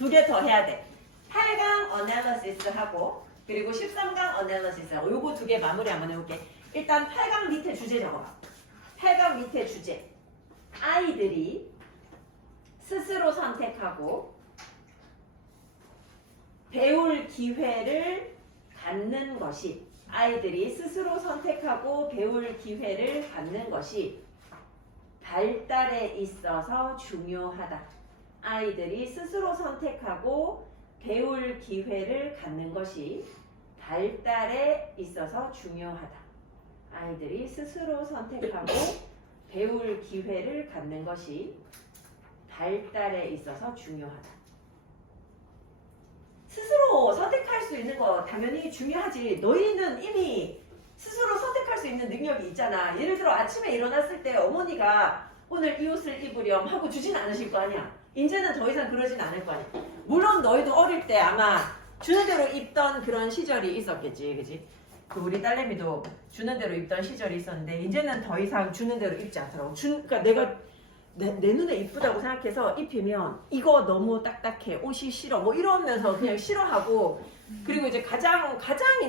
두 개 더 해야 돼. 8강 어널리시스 하고 그리고 13강 어널리시스 하고 요거 두 개 마무리 한번 해볼게. 일단 8강 밑에 주제 적어봐. 8강 밑에 주제. 아이들이 스스로 선택하고 배울 기회를 갖는 것이 아이들이 스스로 선택하고 배울 기회를 갖는 것이 발달에 있어서 중요하다. 아이들이 스스로 선택하고 배울 기회를 갖는 것이 발달에 있어서 중요하다. 아이들이 스스로 선택하고 배울 기회를 갖는 것이 발달에 있어서 중요하다. 스스로 선택할 수 있는 거 당연히 중요하지. 너희는 이미 스스로 선택할 수 있는 능력이 있잖아. 예를 들어 아침에 일어났을 때 어머니가 오늘 이 옷을 입으렴 하고 주진 않으실 거 아니야. 이제는 더 이상 그러진 않을 거 아니야. 물론 너희도 어릴 때 아마 주는 대로 입던 그런 시절이 있었겠지. 그지? 그 우리 딸내미도 주는 대로 입던 시절이 있었는데 이제는 더 이상 주는 대로 입지 않더라고. 그러니까 내가 내 눈에 이쁘다고 생각해서 입히면 이거 너무 딱딱해, 옷이 싫어, 뭐 이러면서 그냥 싫어하고. 그리고 이제 가장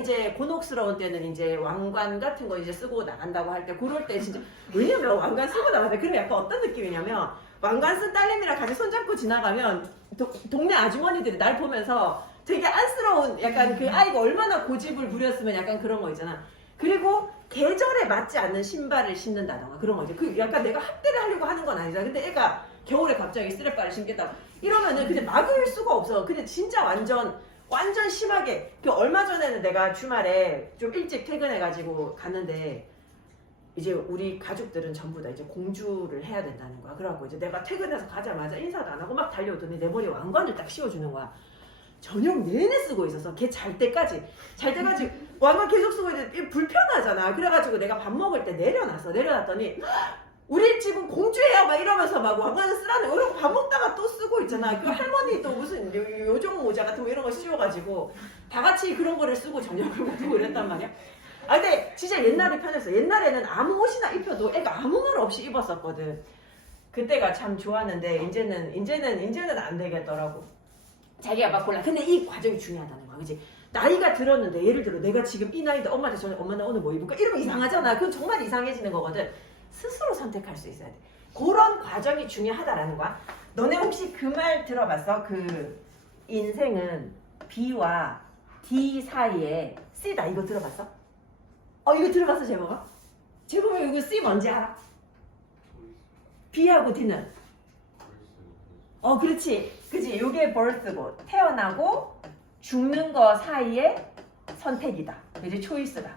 이제 곤혹스러운 때는 이제 왕관 같은 거 이제 쓰고 나간다고 할 때, 그럴 때 진짜 왜냐면 왕관 쓰고 나가는데 그러면 약간 어떤 느낌이냐면 왕관 쓴 딸내미랑 같이 손잡고 지나가면 동네 아주머니들이 날 보면서 되게 안쓰러운 약간 그 아이가 얼마나 고집을 부렸으면 약간 그런 거 있잖아. 그리고 계절에 맞지 않는 신발을 신는다던가 그런 거지. 그 약간 내가 학대를 하려고 하는 건 아니잖아. 근데 애가 겨울에 갑자기 쓰레빠를 신겠다 이러면은 그냥 막을 수가 없어. 근데 진짜 완전 심하게. 그 얼마 전에는 내가 주말에 좀 일찍 퇴근해가지고 갔는데 이제 우리 가족들은 전부 다 이제 공주를 해야 된다는 거야. 그래갖고 이제 내가 퇴근해서 가자마자 인사도 안 하고 막 달려오더니 내 머리에 왕관을 딱 씌워주는 거야. 저녁 내내 쓰고 있어서 걔 잘 때까지 왕관 계속 쓰고 있는데 불편하잖아. 그래가지고 내가 밥 먹을 때 내려놨더니 우리 집은 공주예요 막 이러면서 막 왕관을 쓰라는 거야. 그리고 밥 먹다가 또 쓰고 있잖아. 그 할머니도 무슨 요정 모자 같은 거 이런 거 씌워가지고 다 같이 그런 거를 쓰고 저녁을 먹고 그랬단 말이야. 아 근데 진짜 옛날이 편했어. 옛날에는 아무 옷이나 입혀도 애가 아무 말 없이 입었었거든. 그때가 참 좋았는데 이제는 안 되겠더라고. 자기가 막 골라. 근데 이 과정이 중요하다는 거야. 그치? 나이가 들었는데 예를 들어 내가 지금 이 나이인데 엄마한테 전에 엄마 나 오늘 뭐 입을까? 이러면 이상하잖아. 그건 정말 이상해지는 거거든. 스스로 선택할 수 있어야 돼. 그런 과정이 중요하다라는 거야. 너네 혹시 그 말 들어봤어? 그 인생은 B와 D 사이에 C다. 이거 들어봤어? 이거 들어봤어 제목아? 제목이 이거 C 뭔지 알아? B하고 D는? 그렇지. 그치. 요게 birth고 태어나고 죽는 거 사이의 선택이다. 그지? 초이스다.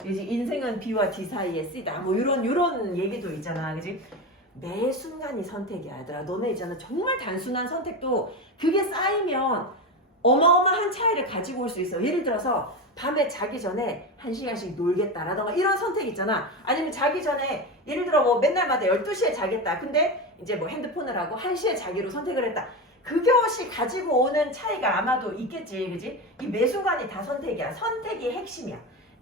그지? 인생은 B와 D 사이의 C다. 뭐 요런 얘기도 있잖아. 그지? 매 순간이 선택이야. 얘들아. 너네 있잖아. 정말 단순한 선택도 그게 쌓이면 어마어마한 차이를 가지고 올 수 있어. 예를 들어서 밤에 자기 전에 1시간씩 놀겠다라던가 이런 선택 있잖아. 아니면 자기 전에 예를 들어 뭐 맨날마다 12시에 자겠다. 근데 이제 뭐 핸드폰을 하고 1시에 자기로 선택을 했다. 그것이 가지고 오는 차이가 아마도 있겠지. 그지? 이 매 순간이 다 선택이야. 선택이 핵심이야.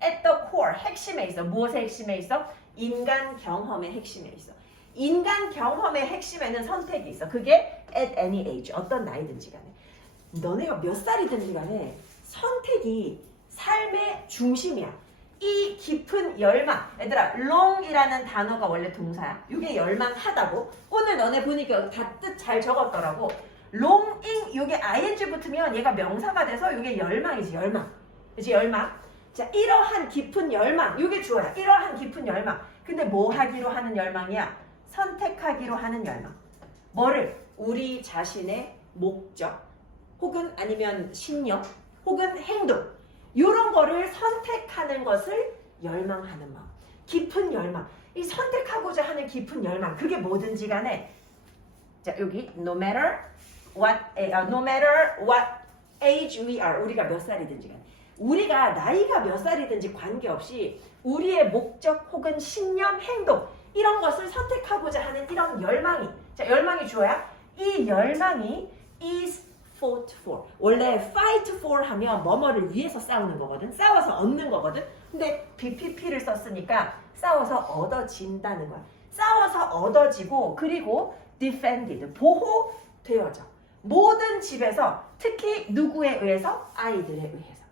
At the core, 핵심에 있어. 무엇의 핵심에 있어? 인간 경험의 핵심에 있어. 인간 경험의 핵심에는 선택이 있어. 그게 at any age, 어떤 나이든지 간에. 너네가 몇 살이든지 간에 선택이 삶의 중심이야. 이 깊은 열망. 얘들아, long이라는 단어가 원래 동사야. 이게 열망하다고. 오늘 너네 보니까 다 뜻 잘 적었더라고. longing, 이게 ing 붙으면 얘가 명사가 돼서 이게 열망이지. 열망. 그치? 열망. 자, 이러한 깊은 열망. 이게 주어야. 이러한 깊은 열망. 근데 뭐 하기로 하는 열망이야? 선택하기로 하는 열망. 뭐를? 우리 자신의 목적 혹은 아니면 신념 혹은 행동 이런 거를 선택하는 것을 열망하는 마음. 깊은 열망. 이 선택하고자 하는 깊은 열망. 그게 뭐든지 간에 자 여기 no matter what age we are. 우리가 몇 살이든지 간에 우리가 나이가 몇 살이든지 관계없이 우리의 목적 혹은 신념, 행동 이런 것을 선택하고자 하는 이런 열망이 자 열망이 주어야. 이 열망이 is fought for. 원래 fight for 하면 뭐뭐를 위해서 싸우는 거거든. 싸워서 얻는 거거든. 근데 BPP를 썼으니까 싸워서 얻어진다는 거야. 싸워서 얻어지고 그리고 defended, 보호되어져. 모든 집에서 특히 누구에 의해서? 아이들에 의해서.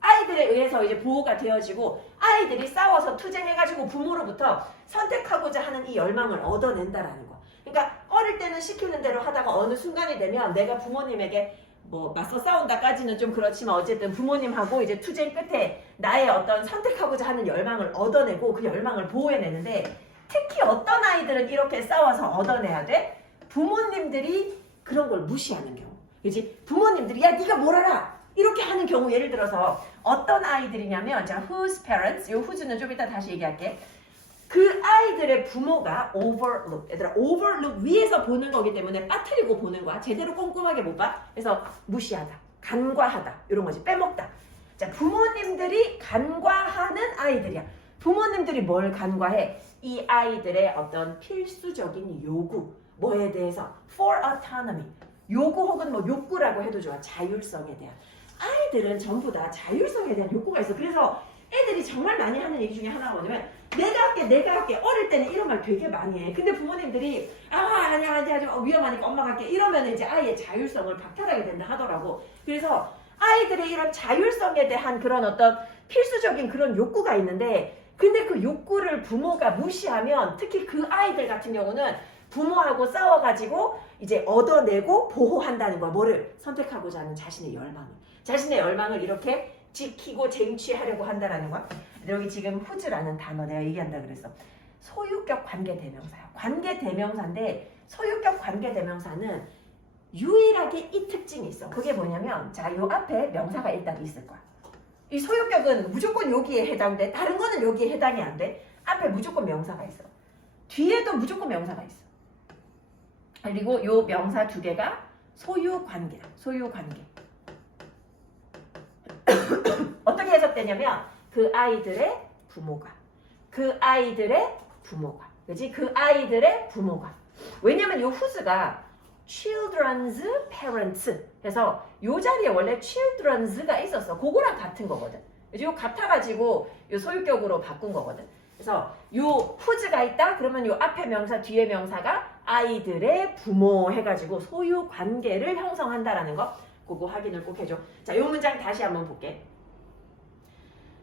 아이들에 의해서 이제 보호가 되어지고 아이들이 싸워서 투쟁해가지고 부모로부터 선택하고자 하는 이 열망을 얻어낸다라는 거. 그러니까 어릴 때는 시키는 대로 하다가 어느 순간이 되면 내가 부모님에게 뭐 맞서 싸운다까지는 좀 그렇지만 어쨌든 부모님하고 이제 투쟁 끝에 나의 어떤 선택하고자 하는 열망을 얻어내고 그 열망을 보호해내는데 특히 어떤 아이들은 이렇게 싸워서 얻어내야 돼? 부모님들이 그런 걸 무시하는 경우. 그렇지? 부모님들이 야 네가 뭘 알아? 이렇게 하는 경우 예를 들어서 어떤 아이들이냐면 자 whose parents 요 whose는 좀 이따 다시 얘기할게. 그 아이들의 부모가 overlook. 얘들아 overlook 위에서 보는 거기 때문에 빠뜨리고 보는 거야. 제대로 꼼꼼하게 못 봐. 그래서 무시하다, 간과하다 이런 거지. 빼먹다. 자 부모님들이 간과하는 아이들이야. 부모님들이 뭘 간과해? 이 아이들의 어떤 필수적인 요구 뭐에 대해서 for autonomy 요구 혹은 뭐 욕구라고 해도 좋아. 자율성에 대한 아이들은 전부 다 자율성에 대한 욕구가 있어. 그래서 애들이 정말 많이 하는 얘기 중에 하나가 뭐냐면 내가 할게 어릴 때는 이런 말 되게 많이 해. 근데 부모님들이 아니야 하지 마 위험하니까 엄마가 할게 이러면 이제 아이의 자율성을 박탈하게 된다 하더라고. 그래서 아이들의 이런 자율성에 대한 그런 어떤 필수적인 그런 욕구가 있는데 근데 그 욕구를 부모가 무시하면 특히 그 아이들 같은 경우는 부모하고 싸워가지고 이제 얻어내고 보호한다는 거야. 뭐를? 선택하고자 하는 자신의 열망을. 자신의 열망을 이렇게 지키고 쟁취하려고 한다라는 거야. 여기 지금 whose라는 단어 내가 얘기한다 그랬어. 소유격 관계대명사야. 관계대명사인데 소유격 관계대명사는 유일하게 이 특징이 있어. 그게 뭐냐면 자, 요 앞에 명사가 일단 있을 거야. 이 소유격은 무조건 여기에 해당돼. 다른 거는 여기에 해당이 안 돼. 앞에 무조건 명사가 있어. 뒤에도 무조건 명사가 있어. 그리고 요 명사 두 개가 소유관계야. 소유관계. 어떻게 해석되냐면 그 아이들의 부모가 그지? 그 아이들의 부모가 왜냐면 요 whose가 children's parents 그래서 요 자리에 원래 children's가 있었어. 그거랑 같은 거거든. 요 같아가지고 요 소유격으로 바꾼 거거든. 그래서 요 whose가 있다 그러면 요 앞에 명사 뒤에 명사가 아이들의 부모 해가지고 소유 관계를 형성한다라는 거 그거 확인을 꼭 해줘. 자, 요 문장 다시 한번 볼게.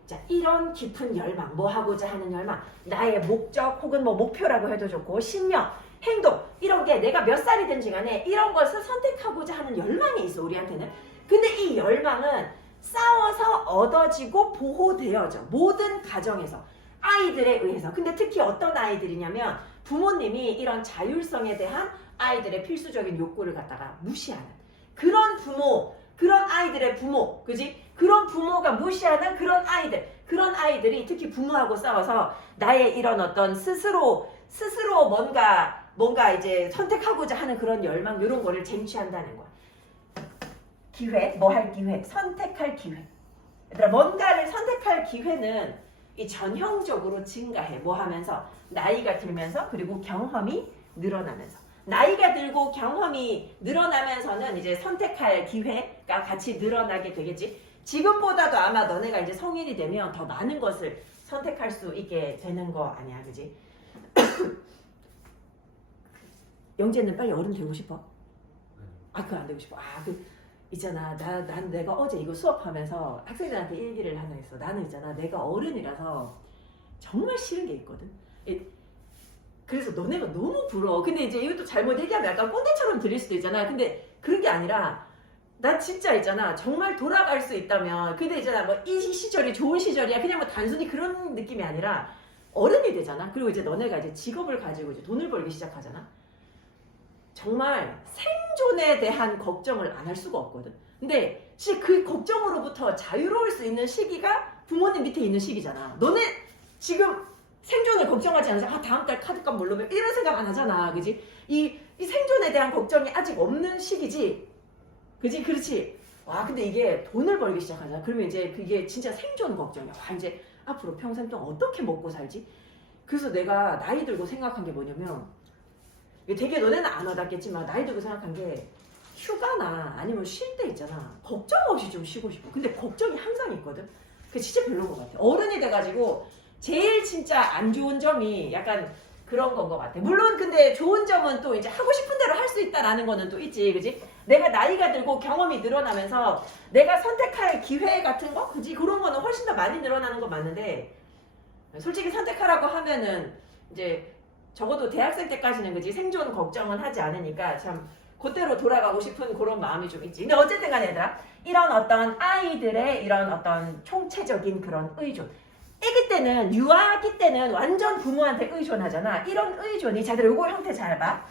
자, 이런 깊은 열망, 뭐 하고자 하는 열망, 나의 목적 혹은 뭐 목표라고 해도 좋고 신념, 행동 이런 게 내가 몇 살이든지 간에 이런 것을 선택하고자 하는 열망이 있어 우리한테는. 근데 이 열망은 싸워서 얻어지고 보호되어져. 모든 가정에서 아이들에 의해서. 근데 특히 어떤 아이들이냐면 부모님이 이런 자율성에 대한 아이들의 필수적인 욕구를 갖다가 무시하는 그런 부모, 그런 아이들의 부모, 그지? 그런 부모가 무시하는 그런 아이들이 특히 부모하고 싸워서 나의 이런 어떤 스스로 뭔가 이제 선택하고자 하는 그런 열망 이런 거를 쟁취한다는 거야. 기회, 뭐 할 기회, 선택할 기회. 얘들아, 뭔가를 선택할 기회는 이 전형적으로 증가해. 뭐 하면서? 나이가 들면서 그리고 경험이 늘어나면서. 나이가 들고 경험이 늘어나면서는 이제 선택할 기회가 같이 늘어나게 되겠지. 지금보다도 아마 너네가 이제 성인이 되면 더 많은 것을 선택할 수 있게 되는 거 아니야, 그지? 영재는 빨리 어른 되고 싶어? 그거 안 되고 싶어. 있잖아. 난 내가 어제 이거 수업하면서 학생들한테 일기를 하나 했어. 나는 있잖아. 내가 어른이라서 정말 싫은 게 있거든. 그래서 너네가 너무 부러워. 근데 이제 이것도 잘못 얘기하면 약간 꼰대처럼 들릴 수도 있잖아. 근데 그런 게 아니라 나 진짜 있잖아. 정말 돌아갈 수 있다면 근데 있잖아. 뭐 이 시절이 좋은 시절이야. 그냥 뭐 단순히 그런 느낌이 아니라 어른이 되잖아. 그리고 이제 너네가 이제 직업을 가지고 이제 돈을 벌기 시작하잖아. 정말 생존에 대한 걱정을 안 할 수가 없거든. 근데 사실 그 걱정으로부터 자유로울 수 있는 시기가 부모님 밑에 있는 시기잖아. 너네 지금 생존을 걱정하지 않아서 다음 달 카드값 뭘로 매 이런 생각 안 하잖아. 그지? 이 생존에 대한 걱정이 아직 없는 시기지. 그지? 그렇지? 와, 근데 이게 돈을 벌기 시작하잖아. 그러면 이제 그게 진짜 생존 걱정이야. 와, 이제 앞으로 평생 동안 어떻게 먹고 살지? 그래서 내가 나이 들고 생각한 게 뭐냐면 되게 너네는 안 와닿겠지만 나이 들고 생각한 게 휴가나 아니면 쉴 때 있잖아. 걱정 없이 좀 쉬고 싶어. 근데 걱정이 항상 있거든. 그게 진짜 별로인 것 같아. 어른이 돼가지고 제일 진짜 안 좋은 점이 약간 그런 건 것 같아. 물론 근데 좋은 점은 또 이제 하고 싶은 대로 할 수 있다라는 거는 또 있지, 그지? 내가 나이가 들고 경험이 늘어나면서 내가 선택할 기회 같은 거, 그지? 그런 거는 훨씬 더 많이 늘어나는 건 맞는데 솔직히 선택하라고 하면은 이제 적어도 대학생 때까지는 그지? 생존 걱정은 하지 않으니까 참 그때로 돌아가고 싶은 그런 마음이 좀 있지. 근데 어쨌든 간에 얘들아, 이런 어떤 아이들의 이런 어떤 총체적인 그런 의존. 아기 때는, 유아기 때는 완전 부모한테 의존하잖아. 이런 의존이, 자들 요거 형태 잘 봐.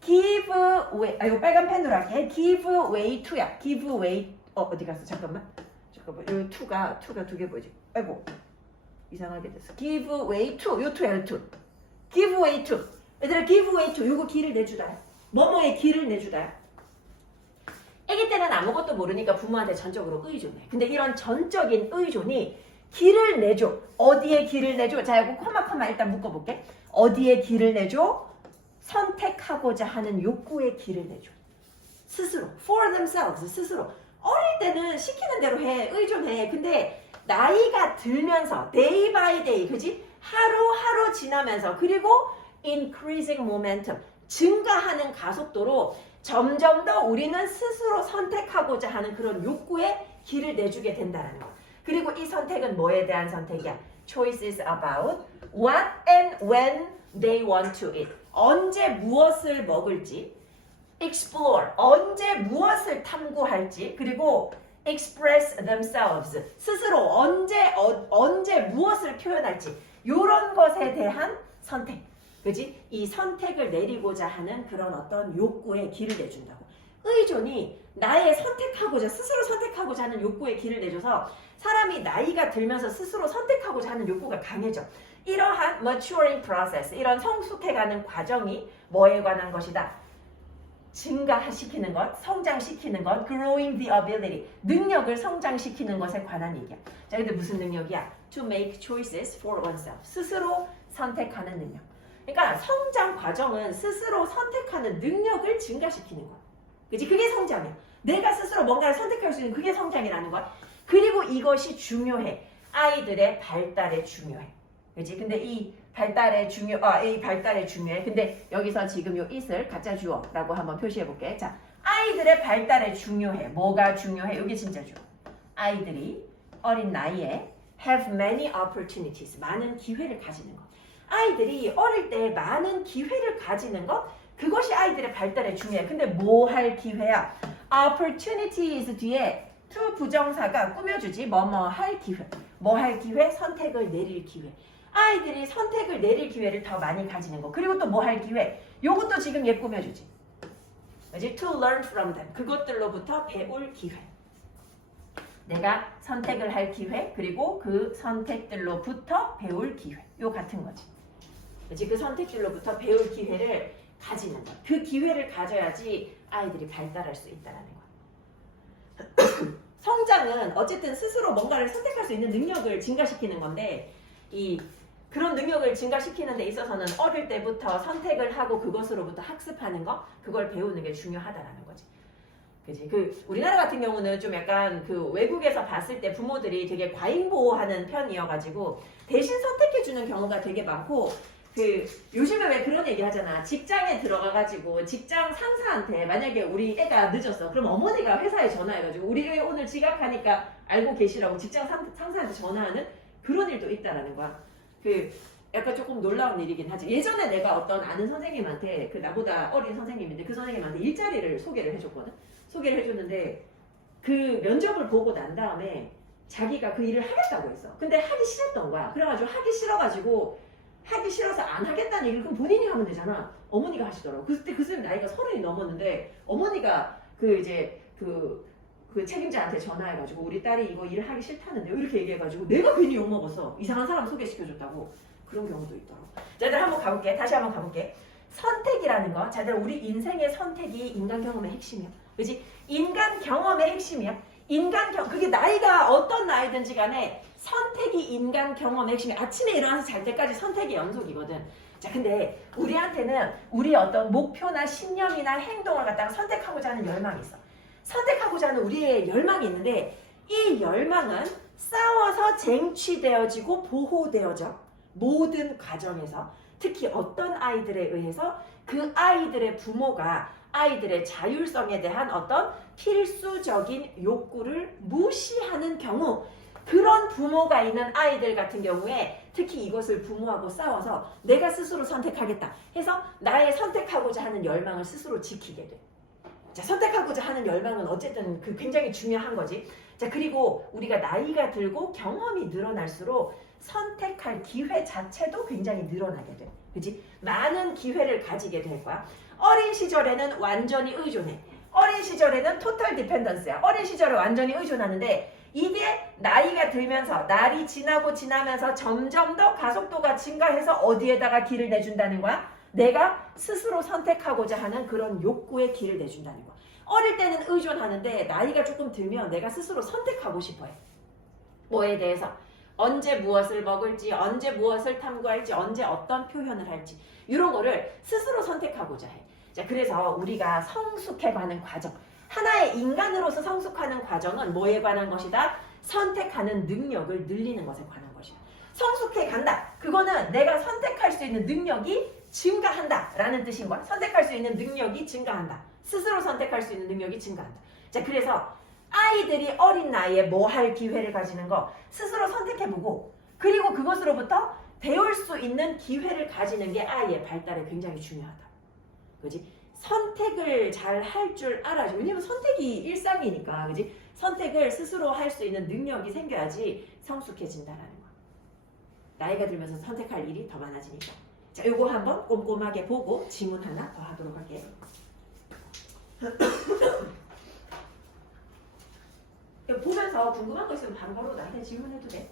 give way, 이거 빨간 펜으로 할게. give way to야. give way, 어디 갔어? 잠깐만. 요 to가 두 개 보이지? 아이고, 이상하게 됐어. give way to, 요 to야, 요 to. give way to. 얘들아, give way to, 요거 길을 내주다. 뭐뭐의 길을 내주다. 아기 때는 아무것도 모르니까 부모한테 전적으로 의존해. 근데 이런 전적인 의존이 길을 내줘. 어디에 길을 내줘? 자, 이거 코마 일단 묶어볼게. 어디에 길을 내줘? 선택하고자 하는 욕구의 길을 내줘. 스스로. For themselves. 스스로. 어릴 때는 시키는 대로 해. 의존해. 근데 나이가 들면서 day by day, 그지? 하루하루 지나면서, 그리고 increasing momentum. 증가하는 가속도로 점점 더 우리는 스스로 선택하고자 하는 그런 욕구의 길을 내주게 된다는 거. 그리고 이 선택은 뭐에 대한 선택이야? Choices about what and when they want to eat. 언제 무엇을 먹을지, explore, 언제 무엇을 탐구할지, 그리고 express themselves, 스스로 언제 무엇을 표현할지, 이런 것에 대한 선택. 그지? 이 선택을 내리고자 하는 그런 어떤 욕구의 길을 내준다고. 의존이 나의 스스로 선택하고자 하는 욕구의 길을 내줘서 사람이 나이가 들면서 스스로 선택하고자 하는 욕구가 강해져. 이러한 maturing process, 이런 성숙해가는 과정이 뭐에 관한 것이다? 증가시키는 것, 성장시키는 것, growing the ability, 능력을 성장시키는 것에 관한 얘기야. 자, 근데 무슨 능력이야? To make choices for oneself, 스스로 선택하는 능력. 그러니까 성장 과정은 스스로 선택하는 능력을 증가시키는 거야. 그치? 그게 성장이야. 내가 스스로 뭔가를 선택할 수 있는 그게 성장이라는 거야. 그리고 이것이 중요해. 아이들의 발달에 중요해. 그치? 근데 이 발달에 중요해. 근데 여기서 지금 요 it을 가짜 주어라고 한번 표시해 볼게. 자, 아이들의 발달에 중요해. 뭐가 중요해? 여기 진짜 주어. 아이들이 어린 나이에 have many opportunities, 많은 기회를 가지는 것. 아이들이 어릴 때 많은 기회를 가지는 것, 그것이 아이들의 발달에 중요해. 근데 뭐 할 기회야? opportunities 뒤에 to 부정사가 꾸며주지. 뭐뭐 할 기회. 뭐 할 기회? 선택을 내릴 기회. 아이들이 선택을 내릴 기회를 더 많이 가지는 거. 그리고 또 뭐 할 기회? 요것도 지금 얘 꾸며주지. 그치? To learn from them. 그것들로부터 배울 기회. 내가 선택을 할 기회, 그리고 그 선택들로부터 배울 기회. 요 같은 거지. 그치? 그 선택들로부터 배울 기회를 가지는 것. 그 기회를 가져야지 아이들이 발달할 수 있다는 거. 성장은 어쨌든 스스로 뭔가를 선택할 수 있는 능력을 증가시키는 건데, 그런 능력을 증가시키는 데 있어서는 어릴 때부터 선택을 하고 그것으로부터 학습하는 거, 그걸 배우는 게 중요하다라는 거지. 그지? 우리나라 같은 경우는 좀 약간 외국에서 봤을 때 부모들이 되게 과잉보호하는 편이어가지고 대신 선택해주는 경우가 되게 많고, 요즘에 왜 그런 얘기 하잖아. 직장에 들어가가지고 직장 상사한테 만약에 우리 애가 늦었어. 그럼 어머니가 회사에 전화해가지고 우리 애 오늘 지각하니까 알고 계시라고 직장 상사한테 전화하는 그런 일도 있다라는 거야. 약간 조금 놀라운 일이긴 하지. 예전에 내가 어떤 아는 선생님한테, 나보다 어린 선생님인데 그 선생님한테 일자리를 소개를 해줬거든. 소개를 해줬는데 그 면접을 보고 난 다음에 자기가 그 일을 하겠다고 했어. 근데 하기 싫었던 거야. 그래가지고 하기 싫어서 안 하겠다는 얘기를 그럼 본인이 하면 되잖아. 어머니가 하시더라고. 그때 그 선생님 나이가 30이 넘었는데 어머니가 그 책임자한테 전화해가지고 우리 딸이 이거 일을 하기 싫다는데 이렇게 얘기해가지고 내가 괜히 욕먹었어. 이상한 사람 소개시켜줬다고. 그런 경우도 있더라고. 자들 한번 가볼게. 다시 한번 가볼게. 선택이라는 거. 자들 우리 인생의 선택이 인간 경험의 핵심이야. 그지? 인간 경험의 핵심이야. 그게 나이가 어떤 나이든지 간에 선택이 인간 경험의 핵심이야. 아침에 일어나서 잘 때까지 선택의 연속이거든. 자, 근데 우리한테는 우리 어떤 목표나 신념이나 행동을 갖다가 선택하고자 하는 열망이 있어. 선택하고자 하는 우리의 열망이 있는데 이 열망은 싸워서 쟁취되어지고 보호되어져. 모든 과정에서. 특히 어떤 아이들에 의해서 그 아이들의 부모가 아이들의 자율성에 대한 어떤 필수적인 욕구를 무시하는 경우, 그런 부모가 있는 아이들 같은 경우에 특히 이것을 부모하고 싸워서 내가 스스로 선택하겠다 해서 나의 선택하고자 하는 열망을 스스로 지키게 돼. 자, 선택하고자 하는 열망은 어쨌든 그 굉장히 중요한 거지. 자, 그리고 우리가 나이가 들고 경험이 늘어날수록 선택할 기회 자체도 굉장히 늘어나게 돼. 그치? 많은 기회를 가지게 될 거야. 어린 시절에는 완전히 의존해. 어린 시절에는 토탈 디펜던스야. 어린 시절에 완전히 의존하는데 이게 나이가 들면서 날이 지나고 지나면서 점점 더 가속도가 증가해서 어디에다가 길을 내준다는 거야? 내가 스스로 선택하고자 하는 그런 욕구에 길을 내준다는 거야. 어릴 때는 의존하는데 나이가 조금 들면 내가 스스로 선택하고 싶어 해. 뭐에 대해서? 언제 무엇을 먹을지, 언제 무엇을 탐구할지, 언제 어떤 표현을 할지 이런 거를 스스로 선택하고자 해. 자, 그래서 우리가 성숙해가는 과정, 하나의 인간으로서 성숙하는 과정은 뭐에 관한 것이다? 선택하는 능력을 늘리는 것에 관한 것이다. 성숙해 간다. 그거는 내가 선택할 수 있는 능력이 증가한다 라는 뜻인 거야. 선택할 수 있는 능력이 증가한다. 스스로 선택할 수 있는 능력이 증가한다. 자, 그래서 아이들이 어린 나이에 뭐 할 기회를 가지는 거 스스로 선택해보고, 그리고 그것으로부터 배울 수 있는 기회를 가지는 게 아이의 발달에 굉장히 중요하다. 그지? 선택을 잘 할 줄 알아야지. 왜냐면 선택이 일상이니까. 그지? 선택을 스스로 할 수 있는 능력이 생겨야지 성숙해진다라는 거. 나이가 들면서 선택할 일이 더 많아지니까. 자, 요거 한번 꼼꼼하게 보고 질문 하나 더 하도록 할게요. 보면서 궁금한 거 있으면 바로 나한테 질문해도 돼.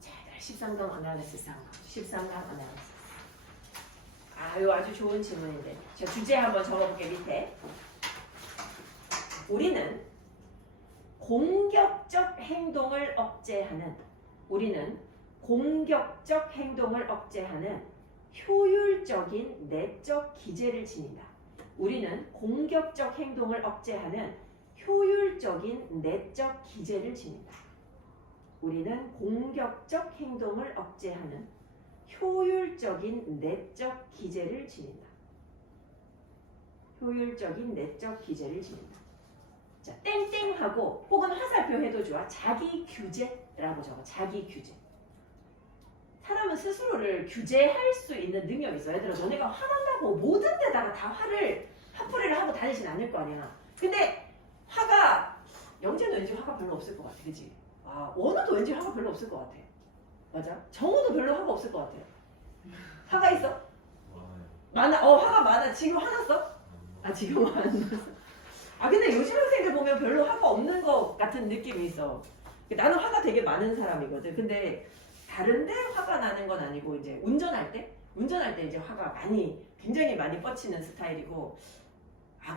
자, 13강 어나리시스 한번. 13강 어나리시스. 이거 아주 좋은 질문인데. 자, 주제 한번 적어볼게, 밑에. 우리는 공격적 행동을 억제하는 효율적인 내적 기제를 지닌다. 우리는 공격적 행동을 억제하는 효율적인 내적 기제를 지닌다. 우리는 공격적 행동을 억제하는 효율적인 내적 기제를 지닌다. 효율적인 내적 기제를 지닌다. 자, 땡땡하고 혹은 화살표 해도 좋아. 자기 규제라고 적어. 자기 규제. 사람은 스스로를 규제할 수 있는 능력이 있어. 얘들아, 너네가 화난다고 모든 데다가 다 화풀이를 하고 다니진 않을 거 아니야. 근데 영재는 왠지 화가 별로 없을 것 같아. 그치? 원우도 왠지 화가 별로 없을 것 같아. 맞아? 정우도 별로 화가 없을 것 같아. 화가 있어? 많아. 화가 많아. 지금 화났어? 지금 화났어. 근데 요즘 학생들 보면 별로 화가 없는 것 같은 느낌이 있어. 나는 화가 되게 많은 사람이거든. 근데 다른데 화가 나는 건 아니고, 이제 운전할 때 이제 화가 굉장히 많이 뻗치는 스타일이고.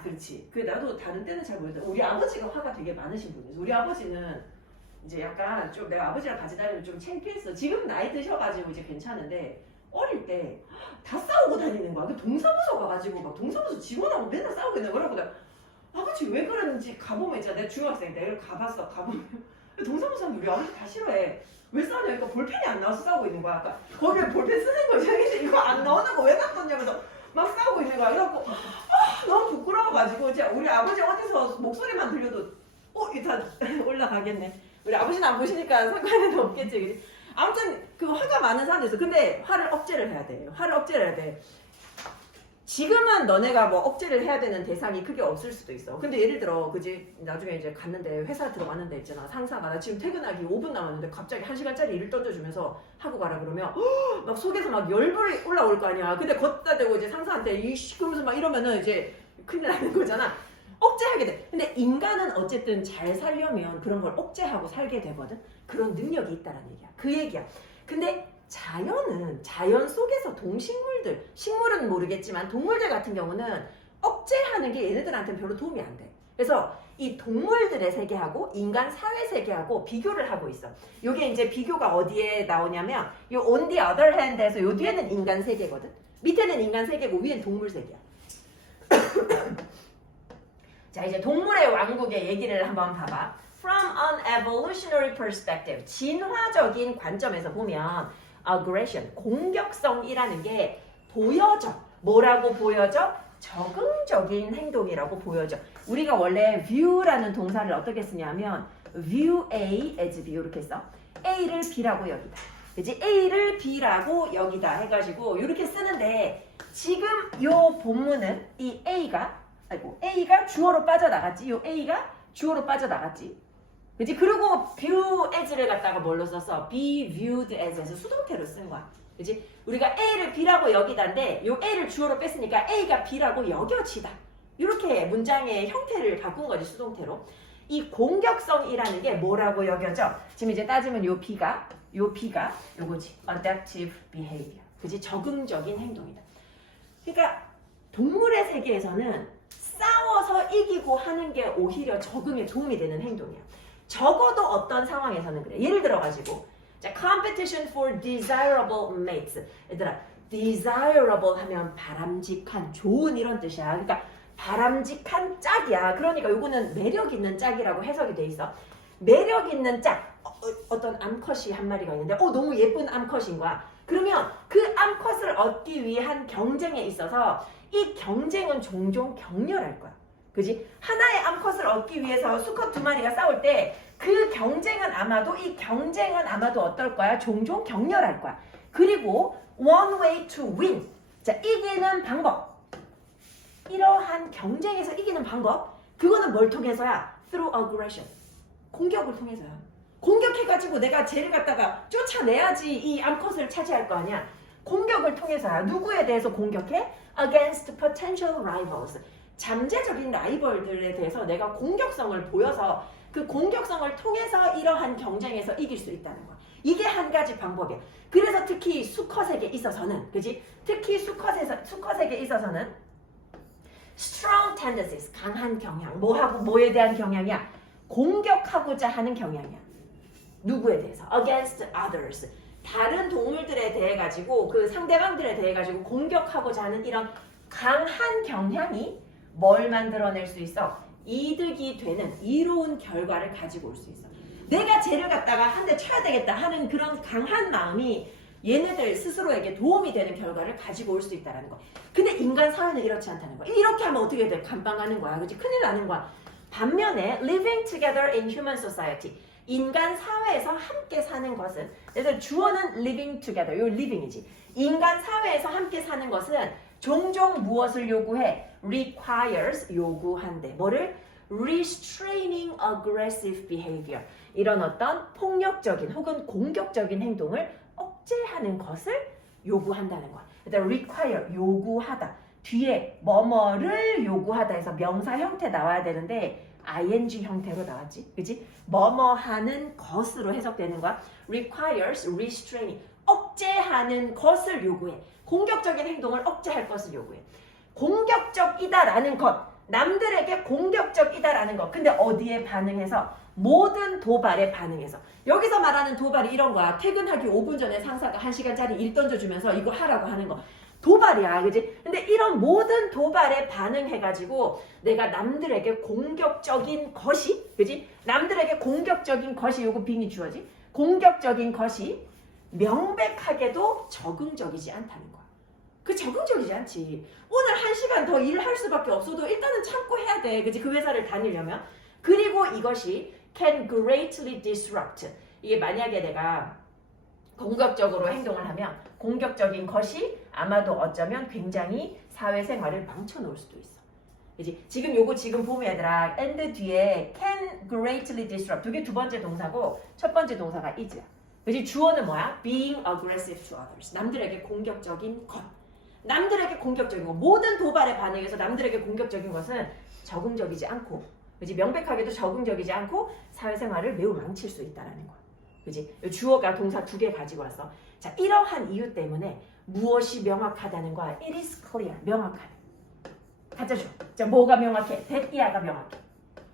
그렇지. 나도 다른 때는 잘 모르겠다. 우리 아버지가 화가 되게 많으신 분이었어. 우리 아버지는 이제 약간 좀 내가 아버지랑 같이 다니면 좀 창피했어. 지금 나이 드셔가지고 이제 괜찮은데 어릴 때 다 싸우고 다니는 거야. 동사무소 가가지고 막 동사무소 직원하고 맨날 싸우고 있는 거라고. 내가 아버지 왜 그러는지 가보면 있잖아. 내가 중학생 때 가봤어. 가보면 동사무소는 우리 아버지 다 싫어해. 왜 싸우냐? 그러니까 볼펜이 안 나와서 싸우고 있는 거야. 거기에 볼펜 쓰는 거지. 근데 이거 안 나오는 거 왜 놔뒀냐면서 막 싸우고 있는 거야. 그래갖고 너무 부끄러워가지고 이제 우리 아버지 어디서 목소리만 들려도 일단 올라가겠네. 우리 아버지는 안 보시니까 상관은 없겠지. 그치? 아무튼 그 화가 많은 사람도 있어. 근데 화를 억제를 해야 돼. 화를 억제를 해야 돼. 지금은 너네가 뭐 억제를 해야 되는 대상이 크게 없을 수도 있어. 근데 예를 들어, 그지? 나중에 이제 갔는데, 회사 들어갔는데 있잖아. 상사가 나 지금 퇴근하기 5분 남았는데 갑자기 1시간짜리 일을 던져주면서 하고 가라 그러면 막 속에서 막 열불이 올라올 거 아니야. 근데 걷다 대고 이제 상사한테 이씨 그러면서 막 이러면은 이제 큰일 나는 거잖아. 억제하게 돼. 근데 인간은 어쨌든 잘 살려면 그런 걸 억제하고 살게 되거든. 그런 능력이 있다는 얘기야. 그 얘기야. 근데 자연은 자연 속에서 동식물들, 식물은 모르겠지만 동물들 같은 경우는 억제하는 게 얘네들한테는 별로 도움이 안 돼. 그래서 이 동물들의 세계하고 인간 사회 세계하고 비교를 하고 있어. 요게 이제 비교가 어디에 나오냐면 요 on the other hand에서 요 뒤에는 인간 세계거든. 밑에는 인간 세계고 위엔 동물 세계야. 자, 이제 동물의 왕국의 얘기를 한번 봐봐. From an evolutionary perspective, 진화적인 관점에서 보면 aggression, 공격성이라는 게 보여져. 뭐라고 보여져? 적응적인 행동이라고 보여져. 우리가 원래 view라는 동사를 어떻게 쓰냐면 view A as B 이렇게 써. A를 B라고 여기다. 그치? A를 B라고 여기다 해가지고 이렇게 쓰는데 지금 요 본문은 이 A가 주어로 빠져나갔지. 요 A가 주어로 빠져나갔지. 그치? 그리고 view as를 갖다가 뭘로 썼어? be viewed as에서 수동태로 쓴 거야. 그치? 우리가 A를 B라고 여기다인데 요 A를 주어로 뺐으니까 A가 B라고 여겨지다. 이렇게 문장의 형태를 바꾼 거지, 수동태로. 이 공격성이라는 게 뭐라고 여겨져? 지금 이제 따지면 요 B가 요거지. adaptive behavior. 그치? 적응적인 행동이다. 그러니까 동물의 세계에서는 싸워서 이기고 하는 게 오히려 적응에 도움이 되는 행동이야. 적어도 어떤 상황에서는 그래. 예를 들어가지고 자, competition for desirable mates. 얘들아, desirable 하면 바람직한, 좋은 이런 뜻이야. 그러니까 바람직한 짝이야. 그러니까 요거는 매력 있는 짝이라고 해석이 돼 있어. 매력 있는 짝. 어떤 암컷이 한 마리가 있는데 너무 예쁜 암컷인 거야. 그러면 그 암컷을 얻기 위한 경쟁에 있어서 이 경쟁은 종종 격렬할 거야. 그지? 하나의 암컷을 얻기 위해서 수컷 두 마리가 싸울 때 그 경쟁은 아마도 어떨 거야? 종종 격렬할 거야. 그리고 one way to win. 자, 이기는 방법. 이러한 경쟁에서 이기는 방법. 그거는 뭘 통해서야? Through aggression. 공격을 통해서야. 공격해가지고 내가 쟤를 갖다가 쫓아내야지 이 암컷을 차지할 거 아니야. 공격을 통해서야. 누구에 대해서 공격해? Against potential rivals. 잠재적인 라이벌들에 대해서 내가 공격성을 보여서 그 공격성을 통해서 이러한 경쟁에서 이길 수 있다는 거야. 이게 한 가지 방법이야. 그래서 특히 수컷에게 있어서는, 그지? 특히 수컷에게 있어서는 strong tendencies, 강한 경향. 뭐에 대한 경향이야? 공격하고자 하는 경향이야. 누구에 대해서? Against others. 다른 동물들에 대해 가지고 그 상대방들에 대해 가지고 공격하고자 하는 이런 강한 경향이 뭘 만들어낼 수 있어? 이득이 되는 이로운 결과를 가지고 올 수 있어. 내가 쟤를 갖다가 한 대 쳐야 되겠다 하는 그런 강한 마음이 얘네들 스스로에게 도움이 되는 결과를 가지고 올 수 있다는 거. 근데 인간 사회는 이렇지 않다는 거야. 이렇게 하면 어떻게 돼? 감방하는 거야. 그렇지? 큰일 나는 거야. 반면에 living together in human society. 인간 사회에서 함께 사는 것은, 그래서 주어는 living together, 요 living이지. 인간 사회에서 함께 사는 것은 종종 무엇을 요구해? requires, 요구한대. 뭐를? restraining aggressive behavior. 이런 어떤 폭력적인 혹은 공격적인 행동을 억제하는 것을 요구한다는 거야. 그러니까 require, 요구하다. 뒤에 뭐뭐를 요구하다 해서 명사 형태 나와야 되는데 ing 형태로 나왔지. 그치? 뭐뭐 하는 것으로 해석되는 거야. requires, restraining. 억제하는 것을 요구해. 공격적인 행동을 억제할 것을 요구해. 공격적이다라는 것. 남들에게 공격적이다라는 것. 근데 어디에 반응해서? 모든 도발에 반응해서. 여기서 말하는 도발이 이런 거야. 퇴근하기 5분 전에 상사가 1시간짜리 일 던져주면서 이거 하라고 하는 거. 도발이야. 그지? 근데 이런 모든 도발에 반응해가지고 내가 남들에게 공격적인 것이, 그지? 남들에게 공격적인 것이, 요거 빙이 주어지? 공격적인 것이 명백하게도 적응적이지 않다는 거야. 그 적응적이지 않지. 오늘 1시간 더 일할 수밖에 없어도 일단은 참고 해야 돼. 그치? 그 회사를 다니려면. 그리고 이것이 can greatly disrupt. 이게 만약에 내가 공격적으로 행동을 하면 공격적인 것이 아마도 어쩌면 굉장히 사회생활을 망쳐놓을 수도 있어. 그치? 지금 요거 지금 보면 얘들아 and 뒤에 can greatly disrupt. 이게 두 번째 동사고 첫 번째 동사가 is야. 그치? 주어는 뭐야? being aggressive to others. 남들에게 공격적인 것. 남들에게 공격적인 것. 모든 도발에 반응해서 남들에게 공격적인 것은 적응적이지 않고 그치? 명백하게도 적응적이지 않고 사회생활을 매우 망칠 수 있다는 거야. 그치? 주어가 동사 2개 가지고 왔어. 자, 이러한 이유 때문에 무엇이 명확하다는 거야? It is clear. 명확하네. 갖다 줘. 자, 뭐가 명확해? 대띠아가 명확해.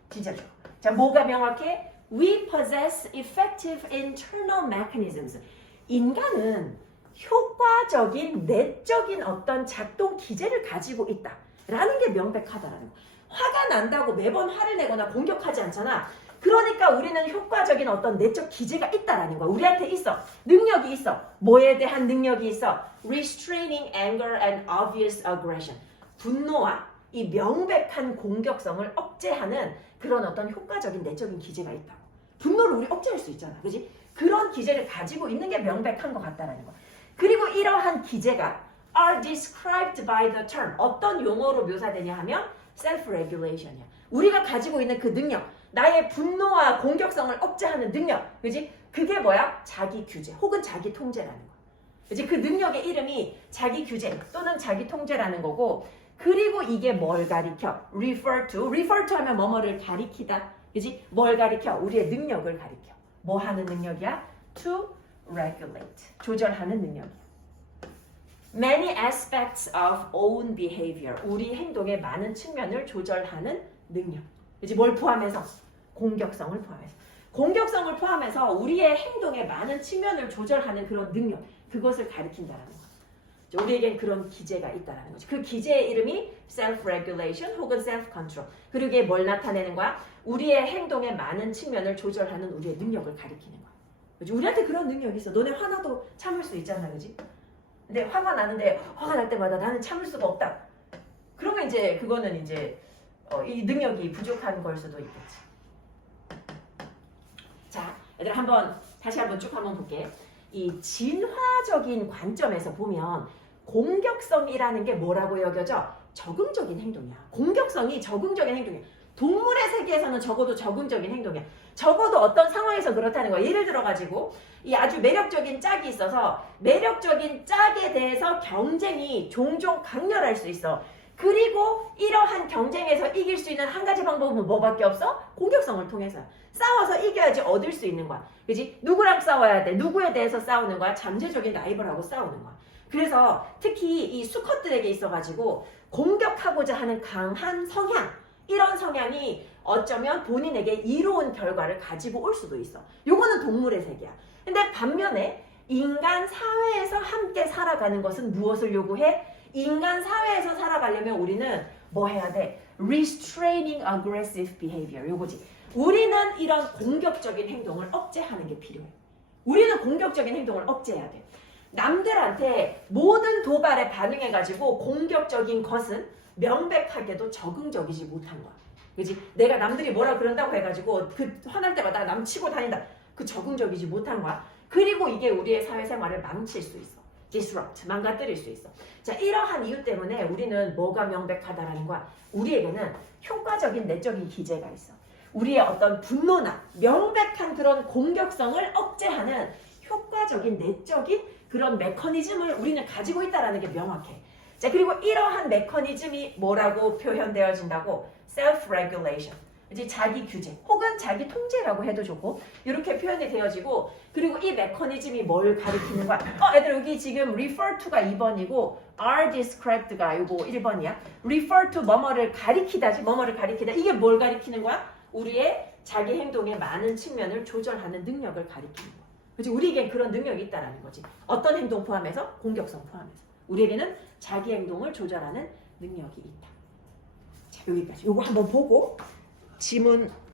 진짜 줘. 자, 뭐가 명확해? We possess effective internal mechanisms. 인간은 효과적인 내적인 어떤 작동 기제를 가지고 있다. 라는 게 명백하다라는 거. 화가 난다고 매번 화를 내거나 공격하지 않잖아. 그러니까 우리는 효과적인 어떤 내적 기제가 있다라는 거야. 우리한테 있어. 능력이 있어. 뭐에 대한 능력이 있어? Restraining anger and obvious aggression. 분노와 이 명백한 공격성을 억제하는 그런 어떤 효과적인 내적인 기제가 있다고. 분노를 우리 억제할 수 있잖아. 그지? 그런 기제를 가지고 있는 게 명백한 것 같다라는 거야. 그리고 이러한 기제가 are described by the term. 어떤 용어로 묘사되냐 하면 self-regulation이야. 우리가 가지고 있는 그 능력, 나의 분노와 공격성을 억제하는 능력, 그지? 그게 뭐야? 자기 규제 혹은 자기 통제라는 거야. 그지? 그 능력의 이름이 자기 규제 또는 자기 통제라는 거고, 그리고 이게 뭘 가리켜? refer to 하면 뭐뭐를 가리키다, 그지? 뭘 가리켜? 우리의 능력을 가리켜. 뭐 하는 능력이야? to regulate, 조절하는 능력이야. Many aspects of own behavior, 우리 행동의 많은 측면을 조절하는 능력. 그치? 뭘 포함해서? 공격성을 포함해서. 공격성을 포함해서 우리의 행동의 많은 측면을 조절하는 그런 능력, 그것을 가리킨다는 거야. 우리에겐 그런 기제가 있다는 거지. 그 기제의 이름이 self-regulation 혹은 self-control. 그리고 이게 뭘 나타내는 거야? 우리의 행동의 많은 측면을 조절하는 우리의 능력을 가리키는 거야. 그치? 우리한테 그런 능력이 있어. 너네 화나도 참을 수 있잖아, 그지? 근데 화가 나는데 화가 날 때마다 나는 참을 수가 없다. 그러면 이제 그거는 이제 이 능력이 부족한 걸 수도 있겠지. 자, 얘들아 다시 한번 쭉 한번 볼게. 이 진화적인 관점에서 보면 공격성이라는 게 뭐라고 여겨져? 적응적인 행동이야. 공격성이 적응적인 행동이야. 동물의 세계에서는 적어도 적응적인 행동이야. 적어도 어떤 상황에서 그렇다는 거야. 예를 들어가지고 이 아주 매력적인 짝이 있어서 매력적인 짝에 대해서 경쟁이 종종 강렬할 수 있어. 그리고 이러한 경쟁에서 이길 수 있는 한 가지 방법은 뭐밖에 없어? 공격성을 통해서. 싸워서 이겨야지 얻을 수 있는 거야. 그지? 누구랑 싸워야 돼? 누구에 대해서 싸우는 거야? 잠재적인 라이벌하고 싸우는 거야. 그래서 특히 이 수컷들에게 있어가지고 공격하고자 하는 강한 성향, 이런 성향이 어쩌면 본인에게 이로운 결과를 가지고 올 수도 있어. 요거는 동물의 세계야. 근데 반면에 인간 사회에서 함께 살아가는 것은 무엇을 요구해? 인간 사회에서 살아가려면 우리는 뭐 해야 돼? Restraining aggressive behavior. 요거지. 우리는 이런 공격적인 행동을 억제하는 게 필요해. 우리는 공격적인 행동을 억제해야 돼. 남들한테 모든 도발에 반응해가지고 공격적인 것은 명백하게도 적응적이지 못한 거야. 그지? 내가 남들이 뭐라 그런다고 해가지고 그 화날 때마다 남 치고 다닌다. 그 적응적이지 못한 거야. 그리고 이게 우리의 사회생활을 망칠 수 있어. disrupt, 망가뜨릴 수 있어. 자, 이러한 이유 때문에 우리는 뭐가 명백하다라는 거야. 우리에게는 효과적인 내적인 기제가 있어. 우리의 어떤 분노나 명백한 그런 공격성을 억제하는 효과적인 내적인 그런 메커니즘을 우리는 가지고 있다는 게 명확해. 자, 그리고 이러한 메커니즘이 뭐라고 표현되어진다고? self-regulation. 이제 자기 규제 혹은 자기 통제라고 해도 좋고 이렇게 표현이 되어지고, 그리고 이 메커니즘이 뭘 가리키는 거야? 애들 여기 지금 refer to가 2번이고 are described가 요거 1번이야. refer to 뭐뭐를 가리키다지, 뭐뭐를 가리키다. 이게 뭘 가리키는 거야? 우리의 자기 행동의 많은 측면을 조절하는 능력을 가리키는 거야. 그치? 우리에겐 그런 능력이 있다라는 거지. 어떤 행동 포함해서? 공격성 포함해서. 우리에게는 자기 행동을 조절하는 능력이 있다. 자, 여기까지. 요거 한번 보고 지문